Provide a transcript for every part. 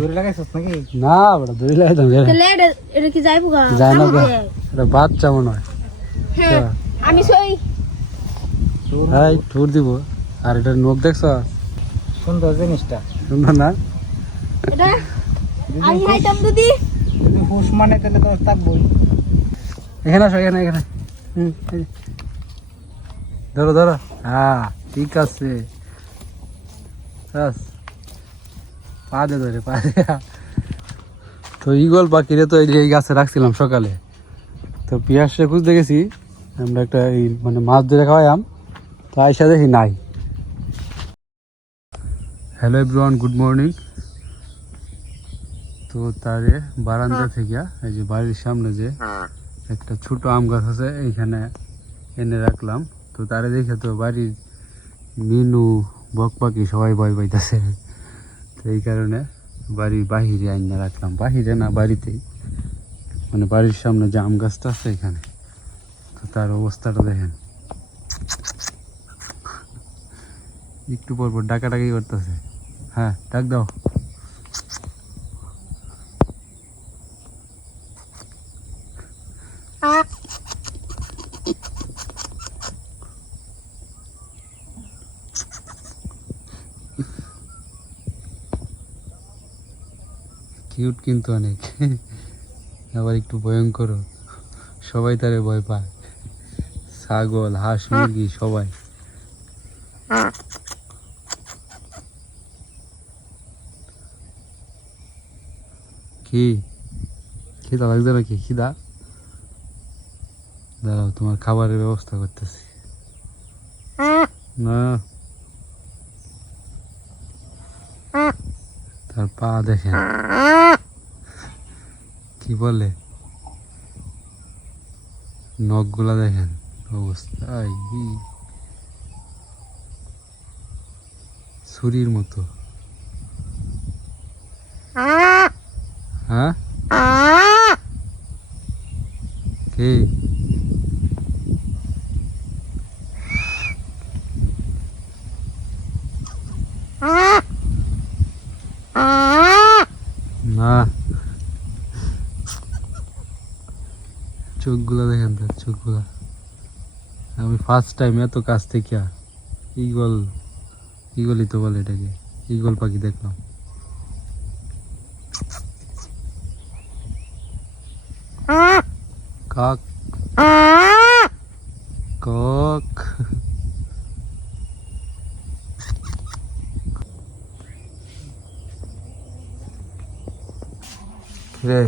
দড়ি লাগাইছস নাকি? না বড় ধরে লাগাইতাম তাহলে এটা এটা কি যাইবো গা? যায় না এটা বাচ্চা মনে হয়। হ্যাঁ আমি সই। এই ঠুর দিব। আর এটা নখ দেখছ? সুন্দর জিনিসটা। সুন্দর না? এটা? যদি আমি খাইতাম দুদি যদি। হুশ মানে তাহলে তো থাকবোই। এখানে আসো এখানে এখানে। হুম, ধরো ধরো। হ্যাঁ ঠিক আছে। ব্যাস। পা দে ধরে পা তো ইগল পাখিরে তো এই গাছে রাখছিলাম সকালে। তো পিয়াসে খুঁজতে গেছি, আমরা একটা এই মানে মাছ ধরে খাওয়াইলাম তো আইসা দেখি নাই। হ্যালো এভরিওয়ান গুড মর্নিং তো তারে বারান্দা থেকে, এই যে বাড়ির সামনে যে একটা ছোট আম গাছ আছে, এইখানে এনে রাখলাম। তো তারে দেখে তো বাড়ির মিনু, বক পাখি সবাই ভয় পাইতেছে। এই কারণে বাড়ির বাহিরে আইনে রাখলাম। বাহিরে না, বাড়িতেই। মানে বাড়ির সামনে যে আম গাছটা আছে এখানে, তো তার অবস্থাটা দেখেন। একটু পর পর ডাকাডাকি করতেছে। হ্যাঁ ডাক দাও। কিউট কিন্তু অনেক। আবার একটু ভয়ঙ্কর। সবাই তারে ভয় পায়। ছাগল, হাঁস, মুরগি, সবাই। কি? খিদা লাগছে নাকি? খিদা? দাঁড়াও, তোমার খাবারের ব্যবস্থা করতেছি। না। তার পা দেখেন। কি বলে? নখগুলা দেখেন অবস্থা ছুরির মতো। হ্যাঁ? কে? না। চোখগুলো দেখেন তার চোখগুলা। আমি ফার্স্ট টাইম এত কাছ থেকে ইগল ইগলই তো বলে এটাকে ইগল পাখি দেখলাম। কক রে,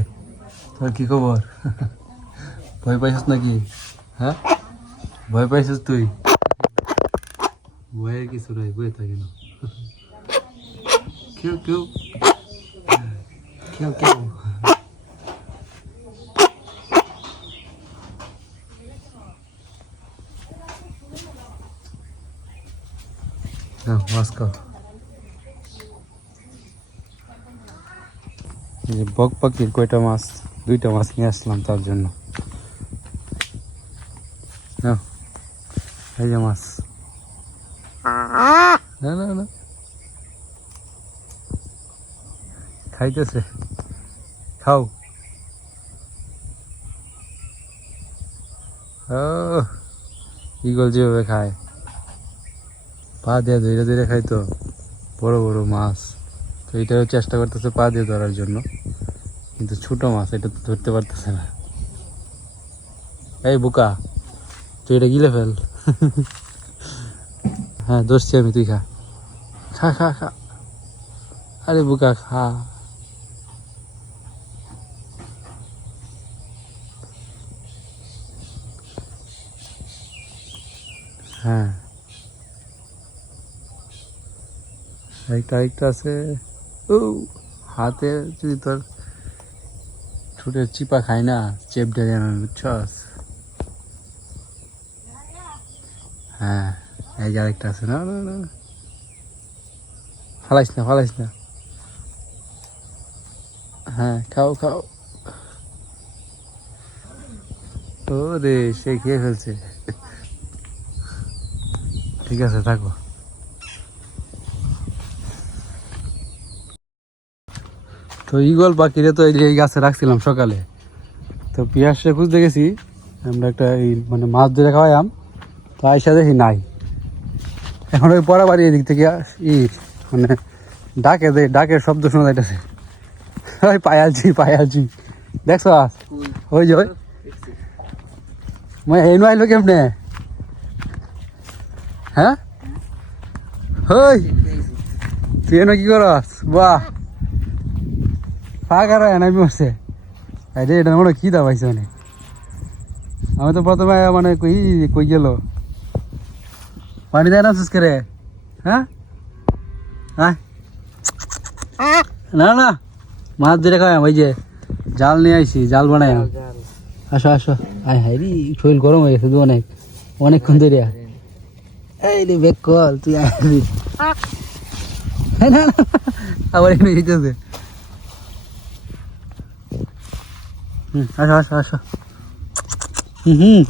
তোর কি খবর? ভয় পাইছিস নাকি? হ্যাঁ? ভয় পাইছিস তুই? ভয়ের কিছু নাই, বয়ে থাকি না। কেউ কেউ কেউ কেউ। হ্যাঁ মাছ খাও এই যে বক পাখির কয়টা মাছ, দুইটা মাছ নিয়ে আসলাম তার জন্য। এই যে মাছ। না না না। খাইতেছে। খাও। ইগল যেভাবে খায়। পা দিয়ে ধীরে ধীরে খাইতো। বড় বড় মাছ। তো এটাও চেষ্টা করতেছে পা দিয়ে ধরার জন্য। কিন্তু ছোট মাছ, এটা তো ধরতে পারতেছে না। এই বোকা, তুই এটা গিলে ফেল। হ্যাঁ ধরছি আমি, তুই খা। খা খা খা। আরে বোকা, খা। হ্যাঁ। একটা আরেকটা আছে। ও, হাতে যদি তোর ঠোঁটের চিপা খায় না, চেপ ডেলে না বুঝছস হ্যাঁ এই যে আরেকটা আছে, না না না। ফালাইস না ফালাইস না। হ্যাঁ খাও খাও। ও রে সে খেয়ে ফেলছে। ঠিক আছে, থাকো। ইগল পাখিরে তো এই গাছে রাখছিলাম সকালে। তো পিয়াসে খুঁজতে গেছি, আমরা একটা এই মানে মাছ ধরে খাওয়াইলাম তো আইসা দেখি নাই। এখন ওই পরাবাড়ি এদিক থেকে ই মানে ডাকে দে ডাকের শব্দ শোনা যাইতেছে। ওই পায়ালছি পায়ালছি দেখছ? আস ওই যে ওই মানে এই নয় কেমনে? হ্যাঁ? হই! তুই এনে কি করস? বাহ! ফাঁকা রায় নামি বসে আরে এটা মনে কি দা পাইছে মানে। আমি তো প্রথমে মানে কই কই গেল। পানি দেয় না সুস্কে রে হ্যাঁ? না না। মাছ ধরে খাওয়াম, ওই যে জাল নিয়ে আইছি, জাল বানাই আসো আসো। আয় হাই রে, শরীর গরম হয়ে গেছে অনেক। অনেকক্ষণ ধরে এই রে বেক কল তুই আসবি না আবার এখানে যেতেছে হুম আসো আসো আসো। হুম হুম।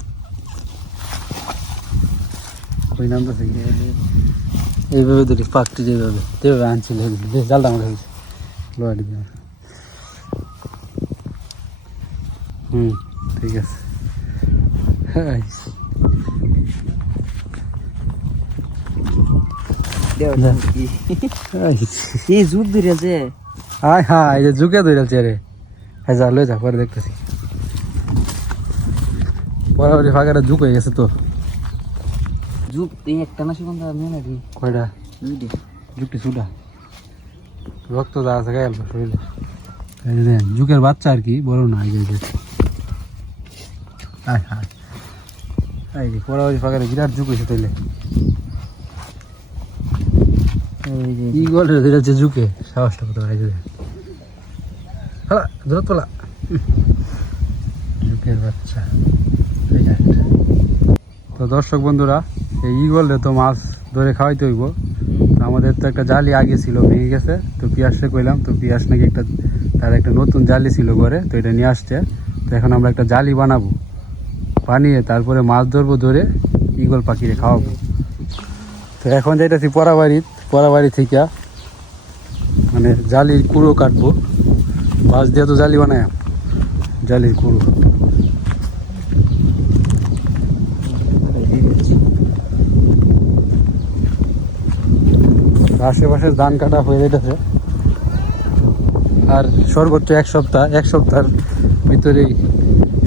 ওই নাম তো এইভাবে ধরি পাকটি যেভাবে যেভাবে আনছিল জালটা আমার হয়েছে দিয়ে হুম ঠিক আছে। এই জুত ধরে আছে আয় হ্যাঁ এই যে ঝুঁকে ধরেছে রে। হ্যাঁ যা লয়ে যা পরে দেখতেছি। বরাবরই ফাঁকাটা ঝুঁক হয়ে গেছে তো। জুপ এই একটা না সুগন্ধ মেয়ে নাকি? কয়টা? দুইটা। ঝুঁকটি ছুটা। রক্ত যা আছে গায়ে শরীরে। দেন, ঝুঁকের বাচ্চা আর কি বড় না এই যে এই যে। আয় হায়। এই যে ফাঁকাটা বিরাট ঝুঁক হয়েছে তাইলে। ওই যে কি গল হচ্ছে ঝুঁকে সাহসটা কত এই যে হলা, দূরত পলা। ঝুঁকের বাচ্চা। তো দর্শক বন্ধুরা, এই ইগলে তো মাছ ধরে খাওয়াইতে হইব। তো আমাদের তো একটা জালি আগে ছিল, ভেঙে গেছে। তো পিয়াসে কইলাম, তো পিয়াস নাকি একটা, তার একটা নতুন জালি ছিল ঘরে, তো এটা নিয়ে আসছে। তো এখন আমরা একটা জালি বানাবো। বানিয়ে তারপরে মাছ ধরবো, ধরে ইগল পাখিরে খাওয়াবো। তো এখন যাইতেছি পরাবাড়ি পরাবাড়ি থেকে মানে জালির কুড়ো কাটবো। বাঁশ দিয়ে তো জালি বানায়। জালির কুড়ো আশেপাশের ধান কাটা হয়ে যেতেছে আর সর্বোচ্চ এক সপ্তাহ, এক সপ্তাহের ভিতরেই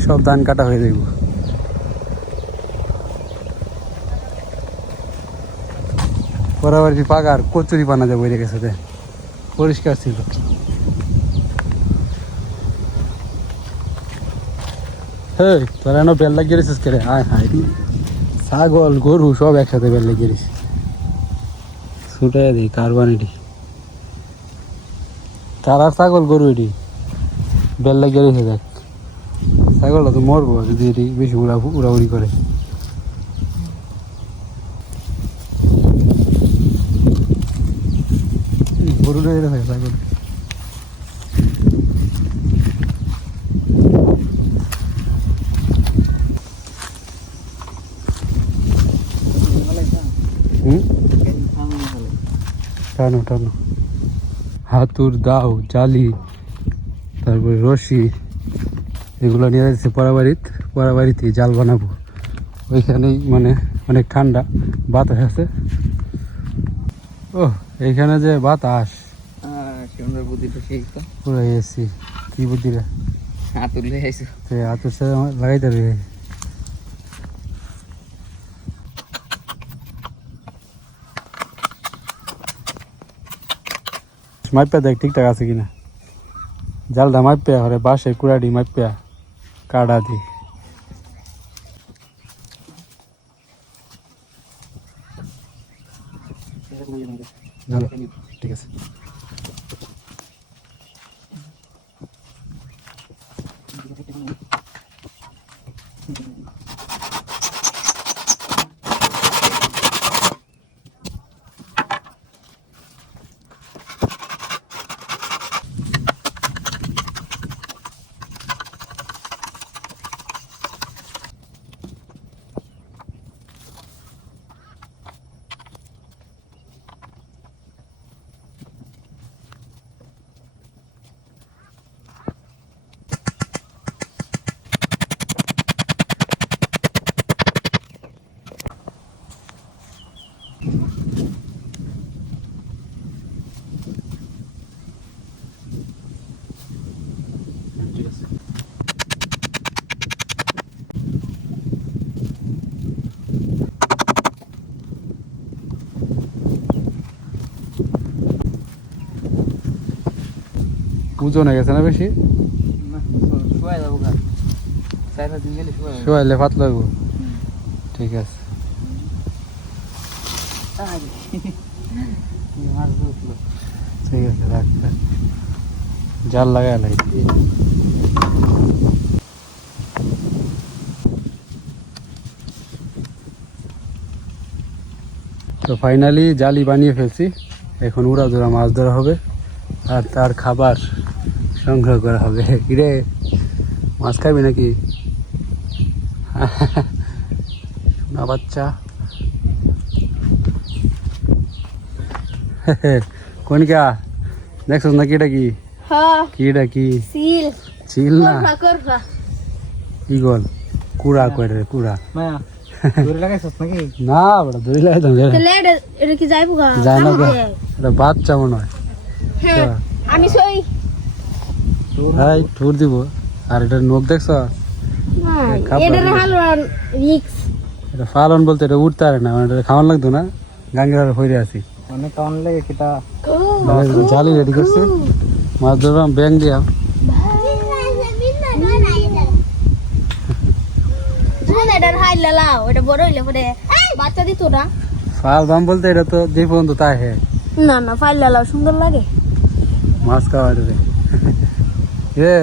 সব ধান কাটা হয়ে যাইব। বরাবরই পাকার কচুরি বানা যাব এর গেছে রে। পরিষ্কার ছিল। হেই, তোরা এনে বেল লাগিয়ে রেছিস কে রে? হায় ছাগল, গরু সব একসাথে বেল লাগিয়ে রেছিস ছুটাই দিই কারবান এটি? তার ছাগল, গরু এটি? বেল লাগিয়ে রেখে দেখ। ছাগলটা তো মরবো, যদি এটি বেশি উড়া, উড়াউড়ি করে। গরুটা থাকে ছাগল হুম টানো টানো। হাতুর দাও জালি তারপরে রশি এগুলো নিয়ে যাচ্ছে পরাবাড়িত পরাবাড়িতে জাল বানাবো। ওইখানেই মানে অনেক ঠান্ডা বাতাস আছে। ও এইখানে যে বাতাস। পুরো এসি কি বুদ্ধি রে আমার লাগাইতে মাইপা দেখ ঠিকঠাক আছে কিনা। জালটা মাইপিয়া হরে বাঁশের কুড়াডি মাইপে কাড়া দি। ওজন হয়ে গেছে না বেশি? শোয়াইলে পাতলা হইব। ঠিক আছে। ঠিক আছে, রাখ। জাল লাগাই লাই তো ফাইনালি জালি বানিয়ে ফেলছি। এখন উড়া ধরা মাছ ধরা হবে। আর তার খাবার সংগ্রহ করা হবে। কিরে মাছ খাবি নাকি? না বাচ্চা। কোনকা দেখছস নাকি এটা কি? হ্যাঁ। কি এটা কি? সিল চিল না? ইগল কুড়া কুড়া। মায়া ধরে লাগাইছস নাকি? না বড় লাগাইতাম এটা কি যাইবো গা? যায় না এটা বাচ্চা মনে হয়। হ্যাঁ আমি সই। হাই ঠুর দিব। আর এটা নখ দেখছ? এটা দিবি। হালো রিক্স। এটা ফালন বলতে এটা উঠতে পারে না মানে এটা খাওয়ান লাগতো না। গাঙ্গের আর হইরে আছি। অনেক কাউন লাগে কিটা? জালি রেডি করছে। মাছ ধরলাম ব্যাং দিয়া। ফাল দাম বলতে এটা তো যে পর্যন্ত তাই না না ফাইলা লাও সুন্দর লাগে। মাছ খাওয়া রে এ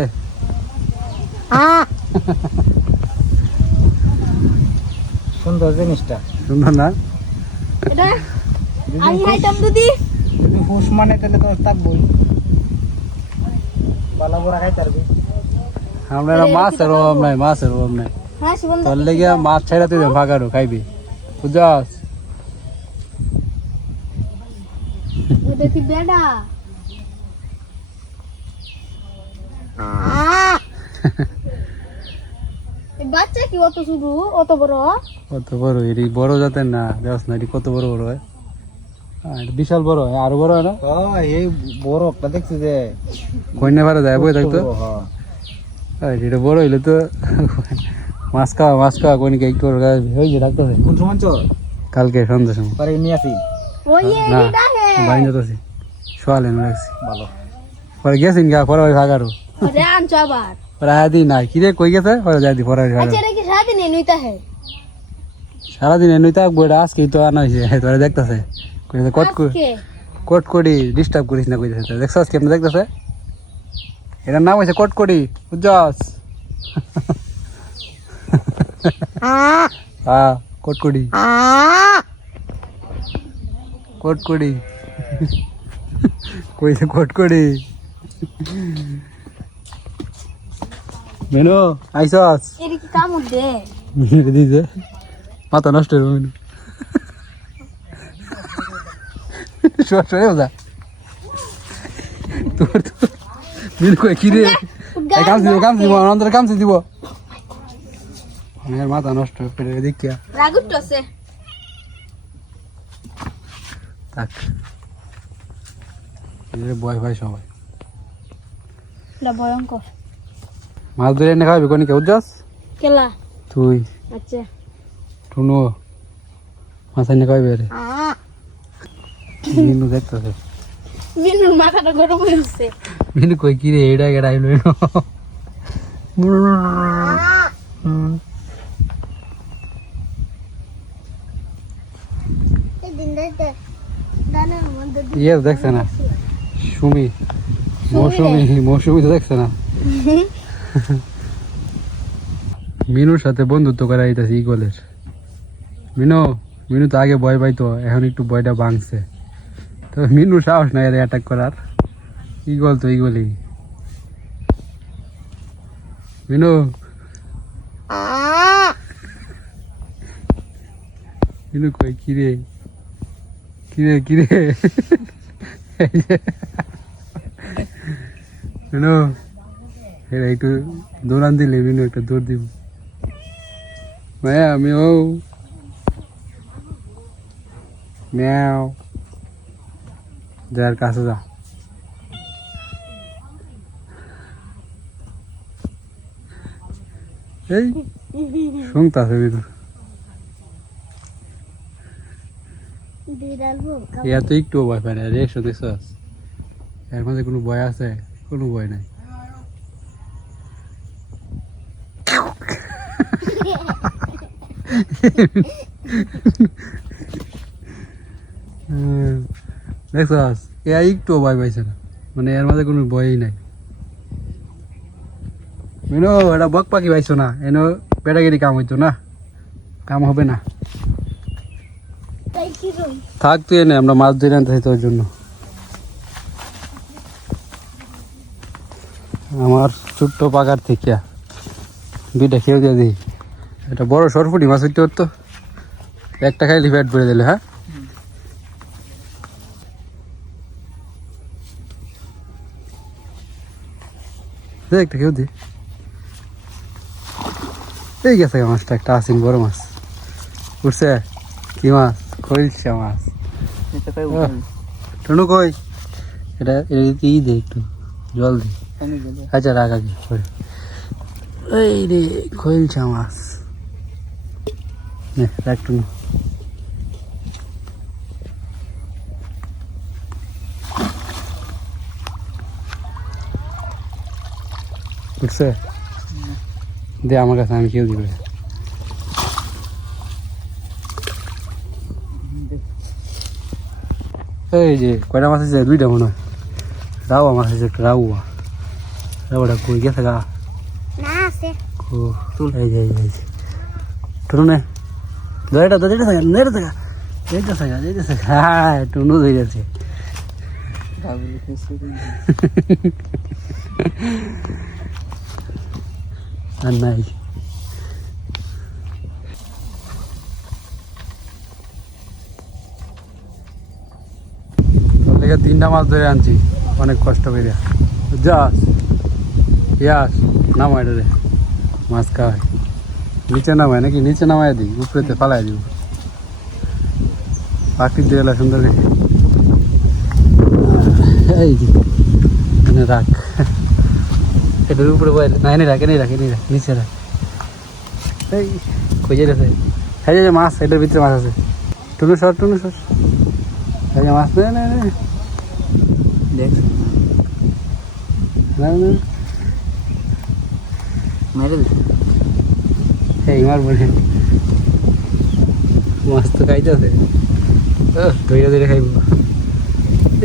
সুন্দর জিনিসটা। সুন্দর না? এটা আমি খাইতাম দিদি। যদি হুশ মানে তাহলে তো থাকবোই বালা বড়া খাই পারবি। আমরা মাছের অভাব নাই মাছের অভাব নাই। তোর লেগে মাছ ছাইরা তুই ভাগারো খাইবি। বুঝাস কি বেডা এই বাচ্চা কি অত শুধু? অত বড়? কত বড় বড় জাতের না। দেখ না এটি কত বড় বড় হয়। বিশাল বড় হয়। আরও বড় হয় না? এই বড় একটা দেখছি যে। কন্যা পারে যায় বই থাকতো। হ্যাঁ। এটা বড় হইলে তো মাছ খাওয়া মাছ খাওয়া কোনকে একটু হয়েছে ডাক্তার কোন সময় চল? কালকে সন্ধ্যা সময়। পরে নিয়ে আসি। ওই না বাইন যেতেছি শোয়ালেন রাখছি ভালো। পরে গেছেন গা পরে ভাগারো ওরে আনছো আবার। পরে নাই কিরে কই গেছে? পরে যাই দি পরে আচ্ছা এটা কি সারাদিন এনুইতা হে সারাদিন এমনি তো বইটা আজকে তো আনা হয়েছে তোরা দেখতেছে। কইছে কট কর কোট করি ডিস্টার্ব করিস না কইতেছে দেখছস কেমন দেখতেছে? এটার নাম হয়েছে কোট করি বুঝছস? হ্যাঁ কোট করি কোট করি কইছে কোট করি মেনু আইসস। এটা কি দে? মিনিট দিছে মাথা নষ্ট হয়ে মিনু। সর সরে যা তোর তো মিনু কই কি রে? কাম দিব কাম দিব অনন্তর কাম দিব। আমার মাথা নষ্ট করে দেখিয়া। রাগুটছে থাক। বয় ভাই সবাই। ভয়ঙ্কর। মাছ ধরে এনে খাওয়াবি কোনি কেউ যাস? কেলা? তুই। আচ্ছা। টুনু মাছ এনে খাওয়াবি রে মিনু দেখতেছে। মিনুর মাথাটা গরম হয়েছে মিনু কই কি রে এটা গেড়া আইলো ইয়ে দেখছে না। সুমি। মৌসুমি মৌসুমি তো দেখছে না। মিনুর সাথে বন্ধুত্ব করা আইতাছে ইগলের। মিনু মিনু তো আগে ভয় পাইতো, এখন একটু ভয়টা ভাঙছে। তো মিনুর সাহস নাই অ্যাটাক করার। ইগল তো ইগলই। মিনু। মিনু কই, কিরে? কিরে কিরে? মিনু। এরা একটু দৌড়ান দিলে মিনু একটা দৌড় দিব। মায়া আমি ও ম্যাও যার কাছে যা। এই শুনতাছে মিনু বিড়াল হোক ইয়া তো একটু ভয় পায় না রে দেখছস এর মধ্যে কোনো ভয় আছে? কোনো ভয় নাই। হুম, দেখছস এ একটু ভয় পাইছে না। মানে এর মাঝে কোনো ভয়ই নাই। মিনো এটা বক পাখি পাইছো না এনো পেটাগিরি কাম হইতো না। কাম হবে না। থাক তুই এনে আমরা মাছ ধরে আনতে তোর জন্য। আমার ছোট্ট পাকার থেকে দুইটা খেয়ে দিয়ে দিই। এটা বড় সরফুটি মাছ হইতে হতো। একটা খাইলে ফ্যাট ভরে দিলে হ্যাঁ? দে একটা খেয়েও দি। এই গেছে মাছটা একটা আসিন বড় মাছ। উঠছে? কি মাছ? খরিলসা মাছ। টনু কই? এটা এটা ই দে একটু জল দি। আচ্ছা রাখ আগে এই রে খইলছা মাছ। নে রাখ টুনু উঠছে দে আমার কাছে আমি কেউ দিবে এই যে কয়টা মাছ আছে দুইটা মনে হয় রাওয়া মাছ আছে একটা রাউয়া রাওয়াটা কই গেছে গা না আছে ও এই যে এই যে, এই যে টুনু নে দড়িটা দড়িটা থাকা নেড়ে থাকা এইটা থাকা এইটা থাকা। হ্যাঁ টুনু ধরে খেয়েছে আর নাই। তিনটা মাছ ধরে আনছি, অনেক কষ্ট করে যাস ইয়াস নামাই রে মাছ খাওয়াই নিচে নামায় নাকি? নিচে নামাই দিই, উপরেতে ফালাই দিব পাখির দিয়ে সুন্দর করে এই যে রাখ। এটার উপরে বয়, না, এনে রাখ এনে রাখ এনে রাখ, নিচে রাখ। এই খুঁজে রেখে হ্যাঁ যে মাছ, এটার ভিতরে মাছ আছে। টুনু সর টুনু সর। এই যে মাছ, নে নে দেখ। না। মেরে দে। এই মার বলে। মাছ তো খাইতে আছে ধৈর্য ধরে খাইব।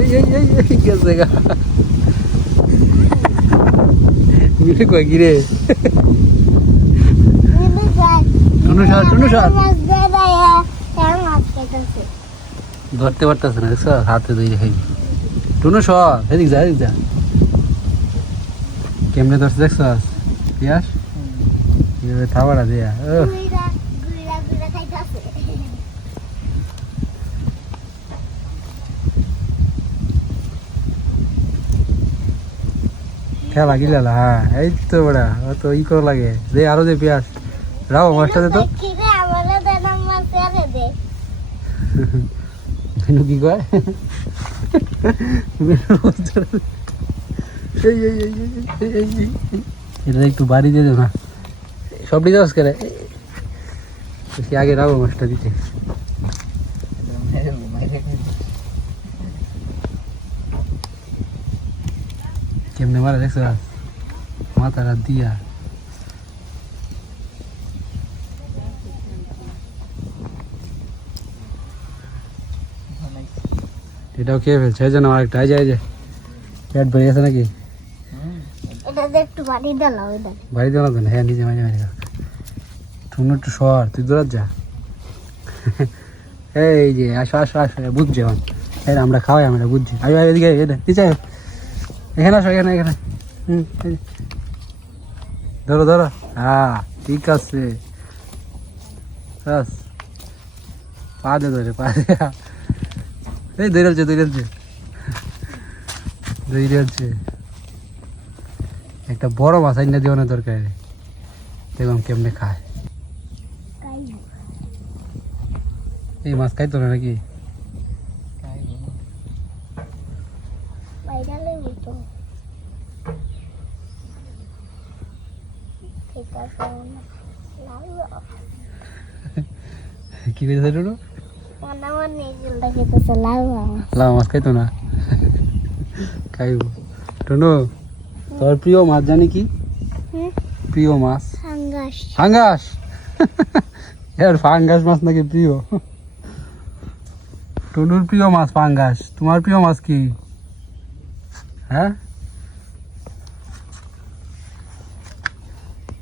এই এই গেছে গা? মিলে কয় গিরে টুনু সর টুনু সর। ধরে খাইতেছে ধরতে পারতেছে না দেখছ হাতে ধরে খাইব। টুনু সর, এদিক যা এদিক যা। কেমনে ধরছে দেখছ? পিয়াস? থাবাটা দেয়া ও খেলা গিলা হ্যাঁ এই তো বড়া ও তো ই করে লাগে। দে আরও দে পিয়াস রাও মাছটা দে তো। দে মেনু কি কয়? মেনু। এই, এই, এই, এই, এই। এটা একটু বাড়ি দিয়ে দেব না। সব দিয়ে যাস করে। সে আগে রাখো মাছটা দিতে। মেরে মেরে কেমনে মারা দেখছ? মাথাটা দিয়া। এটাও খেয়ে ফেলছে এই যেন আরেকটা এই যে এই যে। পেট ভরে গেছে নাকি? এটা দে একটু বাড়ি দিলাম ওইটা বাড়ি দেওয়া লাগবে না? হ্যাঁ নিজে মাঝে মাঝে। রাখ একটু সর, তুই দৌড়াত যা। এই যে, আসো আসো আসো বুঝছে আমরা খাওয়াই, আমরা বুঝছি। আই এদিকে এটা এখানে আসো, এখানে এখানে। হুম ধরো ধরো। হ্যাঁ ঠিক আছে। বাস পা দে ধরে, পা দে। এই ধরে আছে একটা বড় মাছ আইনা দিও না দরকার। দেখলাম কেমনে খায়। এই মাছ খাইতো না নাকি? কি লাউ মাছ খাইতো না? খাইব। টুনু তোর প্রিয় মাছ জানি কি? প্রিয় মাছ। এর ফাঙ্গাস মাছ নাকি প্রিয়? টুনুর প্রিয় মাছ ফাঙ্গাস তোমার প্রিয় মাছ কি? হ্যাঁ?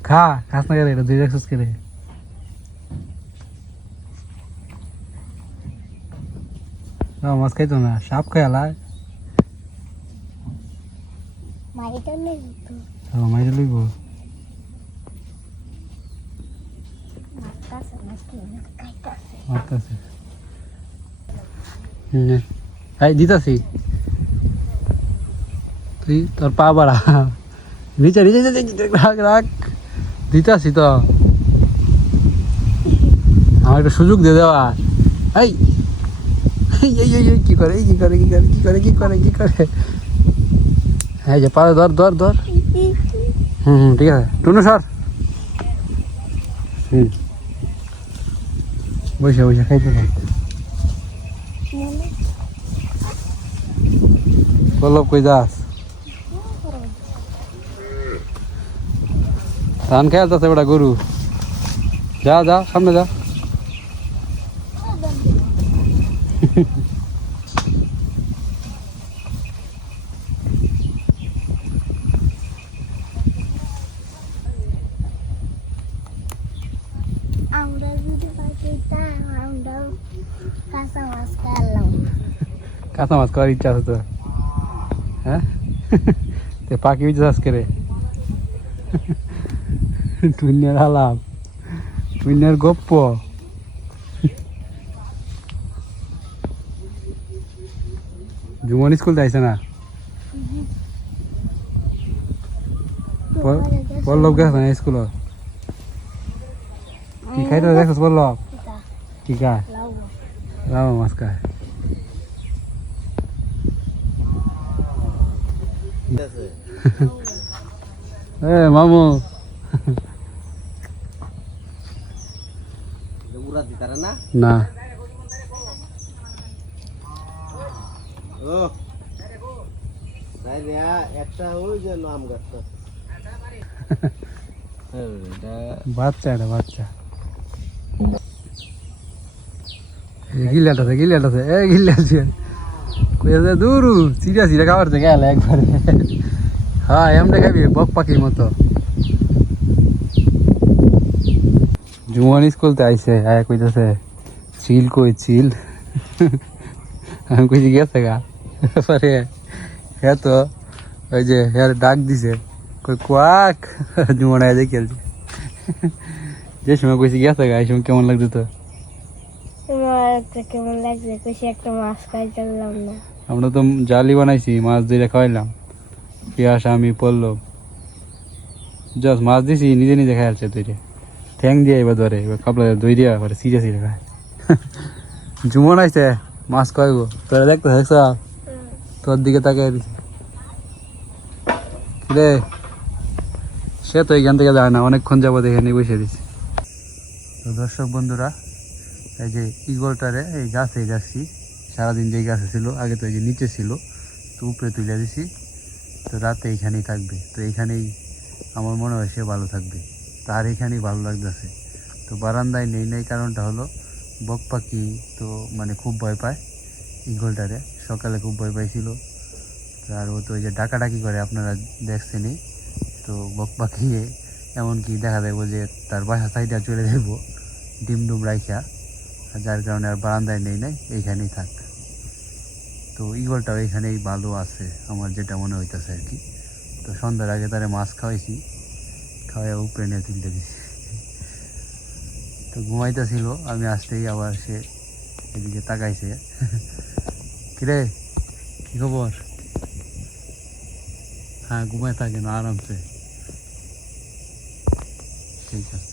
খা খাস না করে এটা দুই রাখছিস করে না মাছ খাইতো না সাপ খাইলা মাইটা নেই তো। মাইরে লইব। মাকাছে নাকি খাইতাছে। মারতাছে। হুম এই দিতাছি। তুই তোর পা বাড়া। নিচে নিচে রাখ রাখ। দিতাছি তো। আমার একটা সুযোগ দিয়ে দেওয়া। এই কি করে কি করে কি করে কি করে কি করে কি করে? এই যে, পা ধর ধর ধর। হুম হুম, ঠিক আছে। টুনু সর। হুম। বসে বসে, খাইতে থাক। বল্লভ কই যাস? ধান খেয়ে আসতেছে বেটা গরু। যা যা সামনে যা। কাঁচা মাছ করার ইচ্ছা আছে তো হ্যাঁ? তে পাখি বিচে চাষ করে টুইনের আলাপ। টুইনের গপ্প। জুমন স্কুল যাইছে না? পল্লব গেছে না স্কুলত কি খাইতে দেখছ পল্লব? কি খায়? রামা মাছ খায়। এ, মামু। না। বাচ্চা। এটা বাচ্চা এ গিল্লাটাছে গিল্লাটাছে এ কইছে দূরু সিরিয়া সিরিয়া খাবার থেকে গেল একবারে। হ্যাঁ এমনি খাবি বক পাখির মতো। জুমন স্কুলতে আইছে আয়া কইতাছে চিল কই চিল? আমি কইছি গেছে গা। পরে হ্যাঁ তো ওই যে হ্যাঁ ডাক দিছে কই কোয়াক জুমন আয় দেখে খেলছে যে সময় কইছি গেছে গা এই সময় কেমন লাগছে তো কেমন লাগছে? কইছি একটা মাছ না। আমরা তো জালি বানাইছি মাছ দিয়ে খাওয়াইলাম। পিয়াস আমি পড়ল। জাস্ট মাছ দিছি, নিজে নিজে খাইছে তৈরি ঠ্যাং দিয়ে এবার ধরে, এবার কাপড়া দই দিয়া এবার সিজে সিজে খায়। জুমন আইছে, মাছ কয়ব তোরা দেখতে দেখছ তোর দিকে তাকিয়ে দিছি। রে সে তো এখান থেকে যায় না, অনেকক্ষণ যাব এখানে বসে দিছি। তো দর্শক বন্ধুরা, এই যে ইগলটারে এই গাছে যাচ্ছি, সারাদিন যেই গাছে ছিল, আগে তো এই যে নিচে ছিল, তো উপরে তুলে দিছি। তো রাতে এইখানেই থাকবে। তো এইখানেই আমার মনে হয় সে ভালো থাকবে। তার এখানেই ভালো লাগতেছে। তো বারান্দায় নেই নেই কারণটা হলো বক পাখি তো মানে খুব ভয় পায় ইগলটারে। সকালে খুব ভয় পাইছিল। আর ও তো ওই যে ডাকাডাকি করে, আপনারা দেখছেনই। তো বক পাখি এমনকি দেখা যাব যে তার বাসা সাইডে চলে যাব ডিম ডুম রাইখা। যার কারণে আর বারান্দায় নেই, নাই এইখানেই থাক। তো ইগলটাও এখানেই ভালো আছে, আমার যেটা মনে হইতেছে আর কি। তো সন্ধ্যার আগে তারে মাছ খাওয়াইছি খাওয়াই উপরে নিয়ে তুলতে দিছি। তো ঘুমাইতেছিল, আমি আসতেই আবার সে এদিকে তাকাইছে। কিরে, কি খবর? হ্যাঁ ঘুমাই থাকে না, আরামসে। ঠিক আছে।